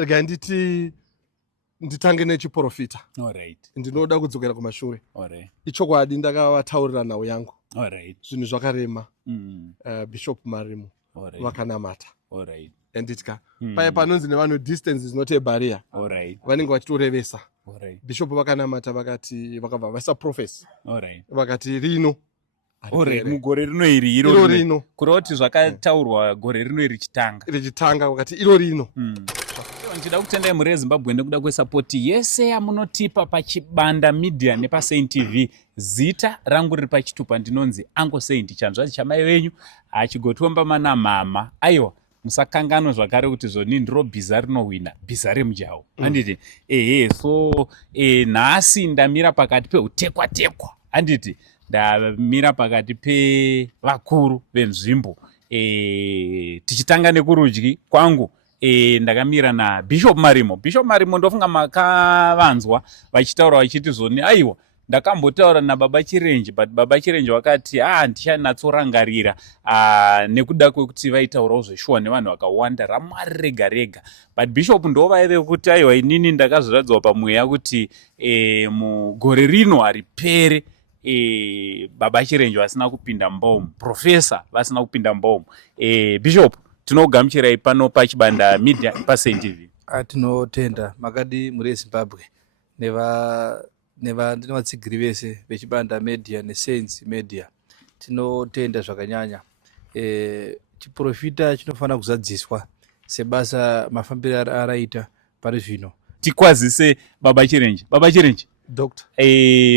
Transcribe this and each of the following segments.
Rega nditange nechiprofita. Alright. Ndinoda kudzokera kumashure. Alright. Ichokwadi ndakavataurira nhau yangu. Alright. Zvinhu zvakarema. Bishop Marimo. Alright. Vakanamata. Alright. Enditka. Paya panonzi nevanhu distance is not a barrier. Alright. Vanenge vachitorevesa. Alright. Bishop vakanamata vakati vakabva vaisa profess. Alright. Vakati rino. Alright. Mugore rino iri iro rino. Kuroti zvakataurwa gore rino iri richitanga vakati iro rino. Ndida kutendai muri Zimbabwe nekuda kwesapoti yese yamunotipa pachibanda media nepaSaint TV. Zita rangu riri pachitupa ndinonzi Uncle Saint, chanzvadzi chamai venyu achigotomba mana mama. Aiwa, musakangano zvakare kuti zvoni ndiro bhiza rinowina, bhiza remujaho. Handiti so nhasi ndamira pakati peutekwa-tekwa. Handiti ndamira pakati pevakuru venzvimbo. Tichitanga nekurudyi kwangu ndakamira naBishop Marimo. Bishop Marimo ndofunga makavanzwa vachitaura vachiti zvoni aiwa ndakambotaura naBaba Chirenje, but Baba Chirenje wakati ndichanatsorangarira nekuda kwekuti vaitaurawo zveshuwa nevanhu vakawanda ramwari rega rega. But Bishop ndo vaive kuti aiwa inini ndakazviradzwa pamweya kuti mugore rino haripere Baba Chirenje vasina kupinda mbomu, Professor vasina kupinda mbomu. Bishop tinogamuchirai pano pachibanda media paSaint TV. Tinotenda makadi muri Zimbabwe nevatsigiri vese vechibanda media neSaint media. Tinotenda zvakanyanya. Chiprofita chinofana kuzadziswa sebasa mafambiro araita pari zvino. Tikwazise Baba Chirenje. Baba Chirenje. Doctor.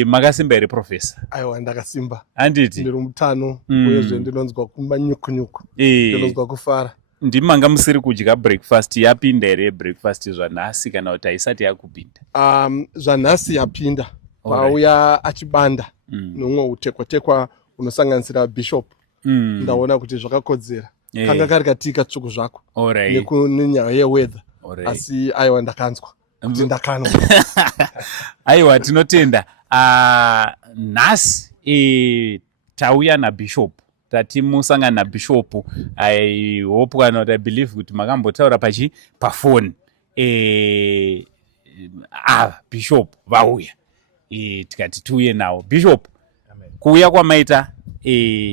Makasimba here Professor. Aiwa ndakasimba. Handiti. Ndiri mutano uyezve ndinonzwa kumanyuku-nyuku. Ndinonzwa kufara. Ndimanga musiri kudya breakfast yapinda here breakfast zvanhasi kana kuti haisati yakupinda? Zvanhasi yapinda. Pauya achibanda nomwe utekwa-tekwa unosanganisira Bishop. Ndaona kuti zvakakodzera. Kanga kari katika tsvuku zvako. Nenyaya yeweather. Asi aiwa ndakanzwa. Ndakanwa. Aiwa tinotenda. Nhasi tauya naBishop. Tatimusangana naBishop. I hope kana kuti I believe kuti makambotaura pafoni. Bishop vauya. Tikati tiuye nawo. Bishop, kuuya kwamaita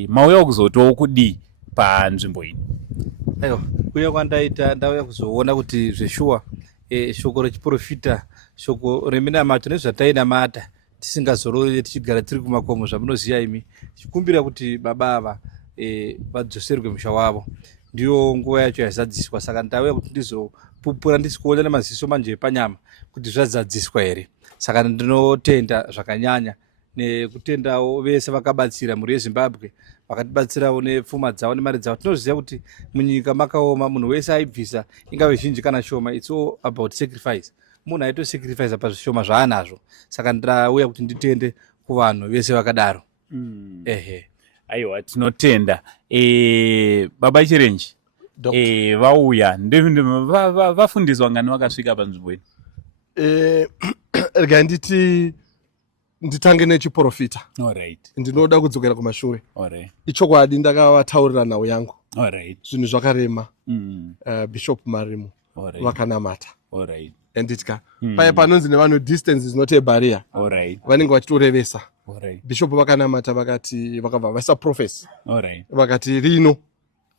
mauya kuzotowo kudii panzvimbo ino? Aiwa, kuuya kwandaita ndauya kuzoona kuti zveshuwa shoko rechiprofita, shoko reminamato nezvatainamata tisingazorori tichigara tiri kumakomo zvamunoziva imi. Tichikumbira kuti baba ava vadzoserwe musha wavo. Ndiyo nguva yacho yazadziswa, saka ndauya kuti ndizopupura ndisikuona nemaziso manje epanyama kuti zvazadziswa here. Saka ndinotenda zvakanyanya nekutendawo vese vakabatsira muri Zimbabwe, vakatibatsirawo nepfuma dzavo nemari dzavo. Tinoziva kuti munyika makaoma, munhu wese aibvisa ingave zhinji kana shoma. It's all about sacrifice. Munhu aitosacrifice pazvishoma zvaanazvo. Saka ndauya kuti nditende kuvanhu vese vakadaro. Aiwa tinotenda. Baba Chirenje, vauya vafundiswa ngani vakasvika panzvimbo ino? Rega nditange nechiprofita. Alright. Ndinoda kudzokera kumashure. Alright. Ichokwadi ndakavataurira nhau yangu. Alright. Zvinhu zvakarema. Bishop Marimo. Vakanamata. Alright. Enditka. Paya panonzi nevanhu distance is not a barrier. Alright. Vanenge vachitorevesa. Alright. Bishop vakanamata vakati vakabva vaisa profess. Alright. Vakati rino.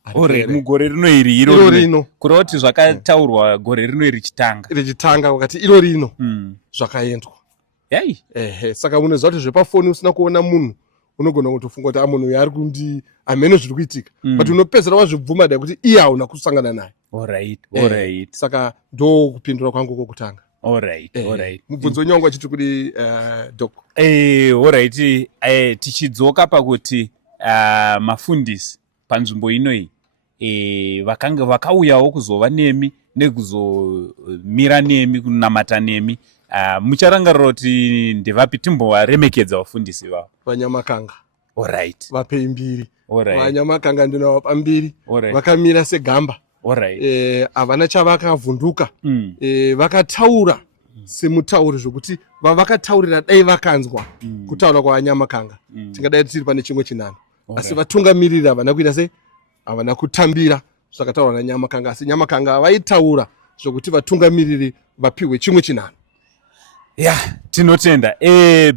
Alright. Mugore rino iri iro rino. Kuroti zvakataurwa gore rino iri richitanga vakati iro rino. Zvakaendwa. Saka unoziva kuti zvepafoni usina kuona munhu unogona kutofunga kuti munhu uyu ari kundi hamene zviri kuitika. But unopedzera wazvibvuma dai kuti iye hauna kusangana naye. Alright. Saka ndo kupindura kwangu kwokutanga. Alright. Mubvunzo wenyu wangu achiti kuti Doc. Alright. Tichidzoka pakuti mafundisi panzvimbo inoi vakauyawo kuzova nemi nekuzomira nemi kunamata nemi. Mucharangarira kuti ndevapi timbovaremekedza vafundisi vavo? Vanyamakanga. Alright. Vapei mbiri. Vanyamakanga ndinovapa mbiri. Vakamira segamba. Havana chavakavhunduka. Vakataura semutauri zvokuti vavakataurira dai vakanzwa kutaura kwavanyamakanga. Tingadai tiri pane chimwe chinano. Asi vatungamiriri havana kuita sei? Havana kutambira zvakataurwa naNyamakanga. Asi Nyamakanga vaitaura zvokuti vatungamiriri vapiwe chimwe chinhano. Tinotenda.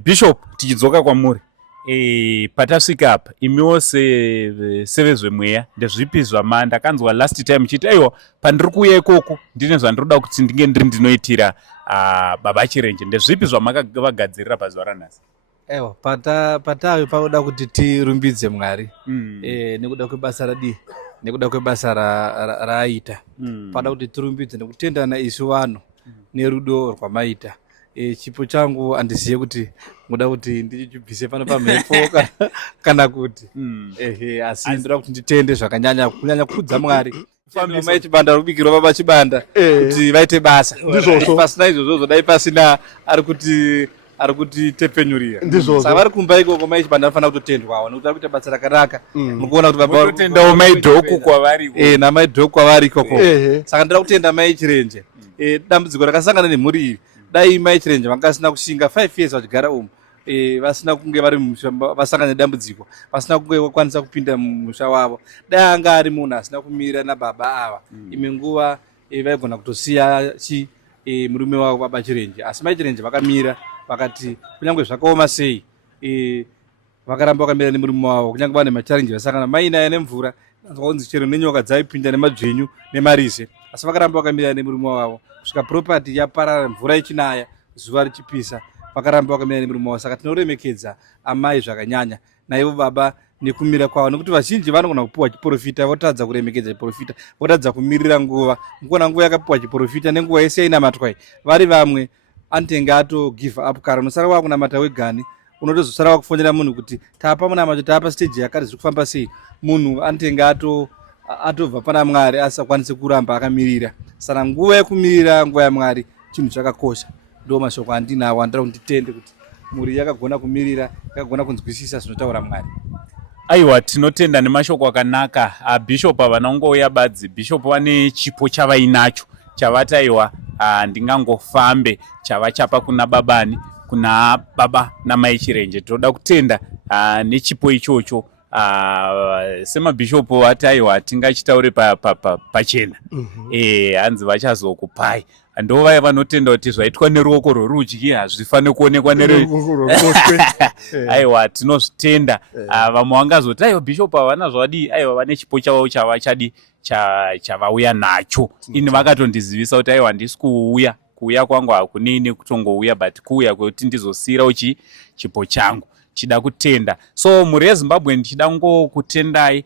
Bishop, tichidzoka kwamuri. Patasvika apa imiwo sevezvemweya ndezvipi ndakanzwa last time chiti aiwa pandiri kuuya ikoko ndine zvandiroda kuti ndinge ndinoitira Baba Chirenje, ndezvipi zvamakavagadzirira pazuva ranhasi? Aiwa, patayo panoda kuti tirumbidze Mwari nekuda kwebasa radii, nekuda kwebasa raaita. Pada kuti tirumbidze nekutendana isu vanhu nerudo rwamaita. Chipo changu handizive kuti muda kuti ndichibvise pano pamhepo kana kuti asi ndoda kuti nditende zvakanyanya kunyanya kudza Mwari mai chibanda rubikiro Baba Chibanda kuti vaite basa. Pasina izvozvo dai pasina ari kuti tepenyurira. Saka vari kumba ikoko mai chibanda vanofanira kutotendwawo nekuti vari kuita basa rakanaka. Mukuona kuti baba totendawo mai Dhoku kwavari namai Dhoku kwavari ikoko. Saka ndoda kutenda mai Chirenje dambudziko rakasangana nemhuri iyi. Dai mai Chirenje vangasina kushinga 5 years vachigara umu, vasina kunge vari vasangana nedambudziko, vasina kunge vakwanisa kupinda mumusha wavo, dai anga ari munhu asina kumira nababa ava, imwe nguva vaigona kutosiya murume wavo Baba Chirenje. Asi mai Chirenje vakamira vakati kunyange zvakaoma sei vakaramba vakamira nemurume wavo, kunyange vane macharenji vasangana mainaya nemvura, zvaunzi chero nenyoka dzaipinda nemadzvenyu nemarise, asi vakaramba vakamira nemurume wavo kusvika property yaparara, mvura ichinaya, zuva richipisa, vakaramba vakamira nemurume wavo. Saka tinoremekedza amai zvakanyanya naivo baba nekumira kwavo, nekuti vazhinji vanogona kupiwa chiprofita votadza kuremekedza chiprofita, votadza kumirira nguva. Mukuona nguva yakapiwa chiprofita nenguva yese yainamatwa iyi, vari vamwe anotenge ato give up kare, unosara wakunamata wegani, unotozosara wakufonera munhu kuti tapa munamato, tapa stage yakati zviri kufamba sei, munhu anotenge atobva pana Mwari asakwanise kuramba akamirira. Saka nguva yekumirira nguva yaMwari chinhu chakakosha. Ndo mashoko andinawo andira kuti nditende kuti muri yakagona kumirira, yakagona kunzwisisa zvinotaura Mwari. Aiwa, tinotenda nemashoko akanaka. Bishop vanongouya badzi, Bishop vane chipo chavainacho chavati aiwa ndingangofambe chavachapa kuna babani, kuna baba namai Chirenje. Tinoda kutenda nechipo ichocho. Semabhishopu vati aiwa tingachitaure pachena. Hanzi vachazokupai. Ndo vaya vanotenda kuti zvaitwa neruoko rworudyi hazvifaniri kuonekwa neruoko. Aiwa, tinozvitenda. Vamwe vangazoti aiwa bhishopu havana zvavadii, aiwa vane chipo chavo chavachadi chavauya nacho. Ini vakatondizivisa kuti aiwa handisi kuuya kwangu hakunini kutongouya, but kuuya kwekuti ndizosiyirawo chipo changu. Chida kutenda. So muri yeZimbabwe ndichida kutendai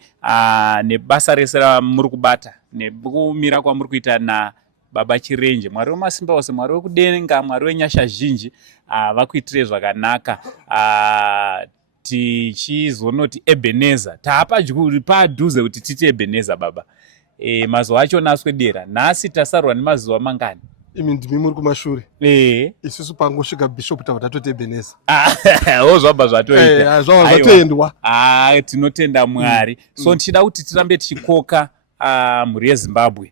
nebasa rese ramuri kubata nekumira kwamuri kuita na Baba Chirenje. Mwari wemasimba ose, Mwari wekudenga, Mwari wenyasha zhinji vakuitire zvakanaka. Tichizonoti Ebenezer, padhuze kuti titi Ebenezer baba. Mazuva acho naswedera, nhasi tasarwa nemazuva mangani? Imi ndimi muri kumashure. Isusu pangosvika Bishop tava tatoti Ebenezer. Zvabva zvatoita. Zvabva zvatoendwa. Tinotenda Mwari. So ndichida kuti tirambe tichikoka mhuri yeZimbabwe.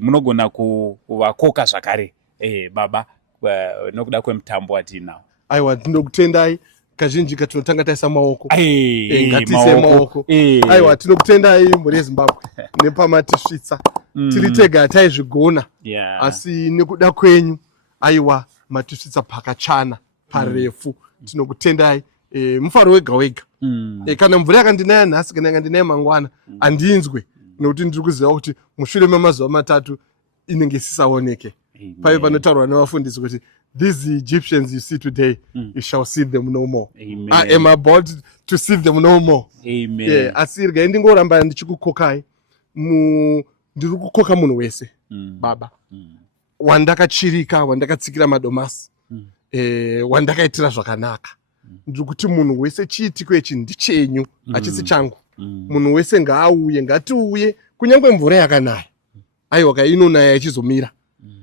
Munogona kuvakoka zvakare baba nokuda kwemutambo watinawo. Aiwa, tinokutendai. Kazhinji katinotanga taisa maoko. Ngatiise maoko. Aiwa, tinokutendai mhuri yeZimbabwe nepamatisvitsa. Tiri tega taizvigona. Asi nekuda kwenyu aiwa matisvitsa pakachana parefu. Tinokutendai mufaro wega wega. Kana mvura yakandinaya nhasi kana yakandinaya mangwana andinzwe, nokuti ndiri kuziva kuti mushure memazuva matatu inenge isisaoneke. Paive panotaurwa nevafundisi kuti these Egyptians you see today, you shall see them no more. Amen. I am about to see them no more. Amen. Asi regai ndingoramba ndichikukokai. Ndiri kukoka munhu wese baba wandakachirika, wandakatsikira madomasi, wandakaitira zvakanaka. Ndiri kuti munhu wese chiitiko ichi ndichenyu, hachisi changu. Munhu wese ngaauye, ngatiuye kunyange mvura yakanaya. Aiwa, kainonaya ichizomira,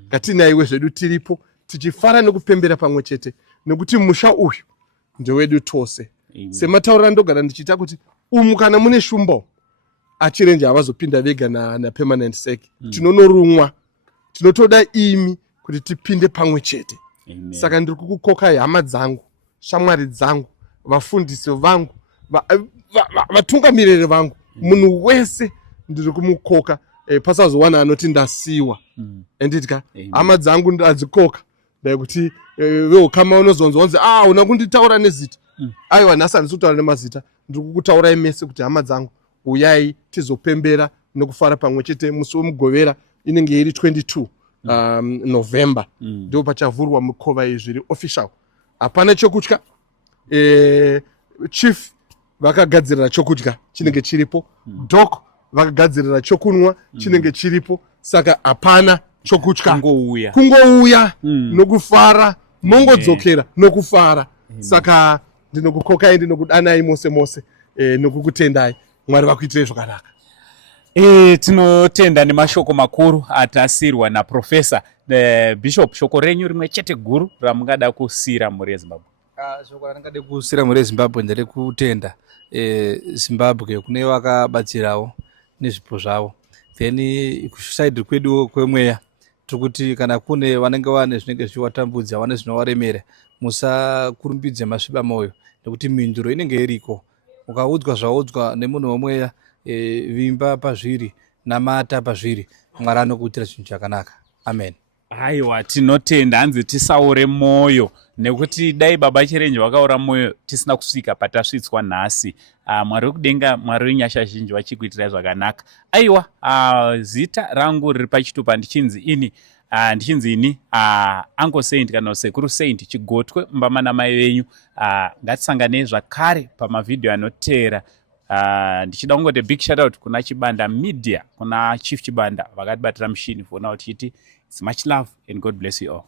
ngatinaiwe zvedu tiripo tichifara nekupembera pamwe chete, nekuti musha uyu ndewedu tose. Semataurira ndogara ndichiita kuti kana mune shumba aChirenje havazopinda vega na permanent sec. Tinonorumwa, tinotoda imi kuti tipinde pamwe chete. Saka ndiri kukukokai hama dzangu, shamwari dzangu, vafundisi vangu, vatungamiriri vangu, munhu wese ndiri kumukoka pasazowana anoti ndasiwa enditka hama dzangu ndadzikoka kuti veukama unozonzwa unzi una kunditaura nezita aiwa nhasi handisi kutaura nemazita ndiri kukutaurai mese kuti hama dzangu uyai tizopembera nekufara pamwe chete musi wemugovera inenge iri 22 November ndio pachavhurwa mikova izviri official. Hapana chokutya. Chief vakagadzirira chokutya chinenge chiripo, Doc vakagadzirira chokunwa chinenge chiripo, saka hapana chokutya. Kungouya nokufara, mongodzokera nokufara. Saka ndinokukokai, ndinokudanai mose mose, nokukutendai. Mwari vakuitirei zvakanaka. Tinotenda nemashoko makuru atasirwa naProfesa Bishop. Shoko renyu rimwe chete guru ramungada kusira muri Zimbabwe. Shoko randingada kusira muri Zimbabwe nderekutenda Zimbabwe kune vakabatsirawo nezvipo zvavo. Then kuside kwedu kwemweya turikuti kana kune vanenge vane zvinenge zvichivatambudza, vane zvinovaremera, musakurumbidze masviba moyo nekuti mhinduro inenge iriko. Ukaudzwa zvaudzwa nemunhu womweya, vimba pazviri, namata pazviri, Mwari anokuitira chinhu chakanaka. Amen. Aiwa, tinotenda, hanzi tisaure moyo nekuti dai baba Chirenje vakaura moyo tisina kusvika patasvitswa nhasi. Mwari wekudenga, Mwari wenyasha zhinji vachikuitirai zvakanaka. Aiwa, zita rangu riri pachitupa ndichinzi ini Uncle Saint kana Sekuru Saint Chigotwe, mbama namai venyu. Ngatisanganei zvakare pamavidhio anoteera. Ndichida kungoti big shout out kuna Chibanda Media, kuna Chief Chibanda vakatibatira mushini for now. It's much love and God bless you all.